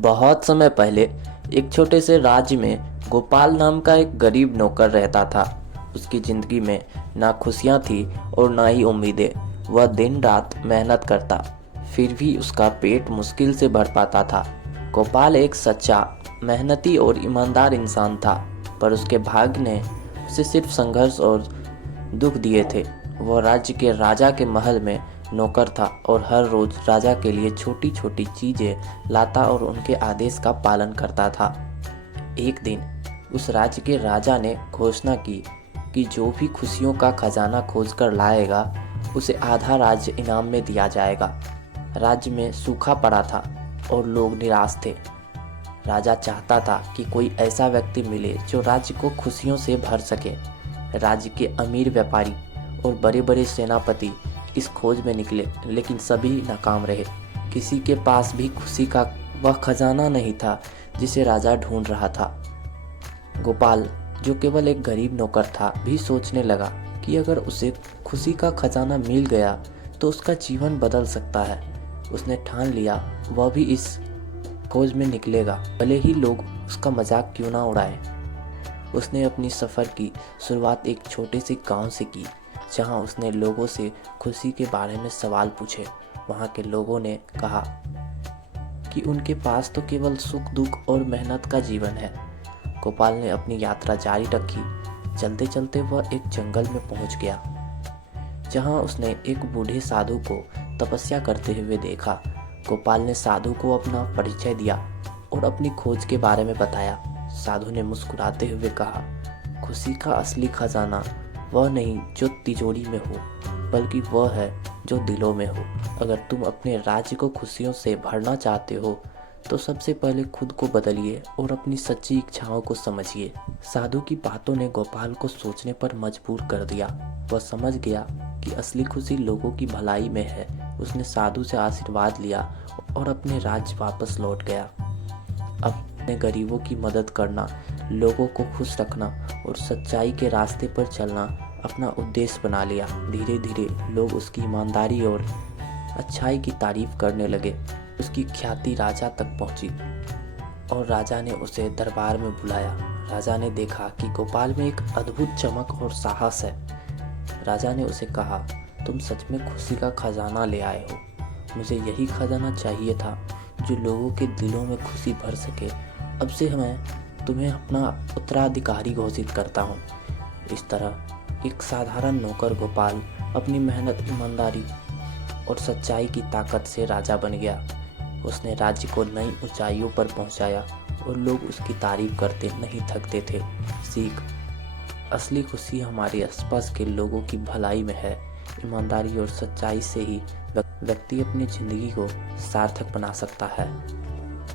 बहुत समय पहले एक छोटे से राज्य में गोपाल नाम का एक गरीब नौकर रहता था। उसकी जिंदगी में ना खुशियां थी और ना ही उम्मीदें। वह दिन रात मेहनत करता, फिर भी उसका पेट मुश्किल से भर पाता था। गोपाल एक सच्चा, मेहनती और ईमानदार इंसान था, पर उसके भाग्य ने उसे सिर्फ संघर्ष और दुख दिए थे। वह राज्य के राजा के महल में नौकर था और हर रोज राजा के लिए छोटी छोटी चीजें लाता और उनके आदेश का पालन करता था। एक दिन उस राज्य के राजा ने घोषणा की कि जो भी खुशियों का खजाना खोज कर लाएगा उसे आधा राज्य इनाम में दिया जाएगा। राज्य में सूखा पड़ा था और लोग निराश थे। राजा चाहता था कि कोई ऐसा व्यक्ति मिले जो राज्य को खुशियों से भर सके। राज्य के अमीर व्यापारी और बड़े बड़े सेनापति इस खोज में निकले, लेकिन सभी नाकाम रहे। किसी के पास भी खुशी का वह खजाना नहीं था जिसे राजा ढूंढ रहा था। गोपाल, जो केवल एक गरीब नौकर था, भी सोचने लगा कि अगर उसे खुशी का खजाना मिल गया तो उसका जीवन बदल सकता है। उसने ठान लिया वह भी इस खोज में निकलेगा, भले ही लोग उसका मजाक क्यों ना उड़ाए। उसने अपनी सफ़र की शुरुआत एक छोटे से गांव से की, जहां उसने लोगों से खुशी के बारे में सवाल पूछे। वहां के लोगों ने कहा कि उनके पास तो केवल सुख दुख और मेहनत का जीवन है। गोपाल ने अपनी यात्रा जारी रखी। चलते चलते वह एक जंगल में पहुंच गया, जहां उसने एक बूढ़े साधु को तपस्या करते हुए देखा। गोपाल ने साधु को अपना परिचय दिया और अपनी खोज के बारे में बताया। साधु ने मुस्कुराते हुए कहा, खुशी का असली खजाना वह नहीं जो तिजोरी में हो, बल्कि वह है जो दिलों में हो। अगर तुम अपने राज्य को खुशियों से भरना चाहते हो तो सबसे पहले खुद को बदलिए और अपनी सच्ची इच्छाओं को समझिए। साधु की बातों ने गोपाल को सोचने पर मजबूर कर दिया। वह समझ गया कि असली खुशी लोगों की भलाई में है। उसने साधु से आशीर्वाद लिया और अपने राज्य वापस लौट गया। अब अपने गरीबों की मदद करना, लोगों को खुश रखना और सच्चाई के रास्ते पर चलना अपना उद्देश्य बना लिया। धीरे धीरे लोग उसकी ईमानदारी और अच्छाई की तारीफ करने लगे। उसकी ख्याति राजा तक पहुंची और राजा ने उसे दरबार में बुलाया। राजा ने देखा कि गोपाल में एक अद्भुत चमक और साहस है। राजा ने उसे कहा, तुम सच में खुशी का खजाना ले आए हो। मुझे यही खजाना चाहिए था जो लोगों के दिलों में खुशी भर सके। अब से मैं तुम्हें अपना उत्तराधिकारी घोषित करता हूँ। इस तरह एक साधारण नौकर गोपाल अपनी मेहनत, ईमानदारी और सच्चाई की ताकत से राजा बन गया। उसने राज्य को नई ऊंचाइयों पर पहुंचाया और लोग उसकी तारीफ करते नहीं थकते थे। सीख: असली खुशी हमारे आसपास के लोगों की भलाई में है। ईमानदारी और सच्चाई से ही व्यक्ति अपनी जिंदगी को सार्थक बना सकता है।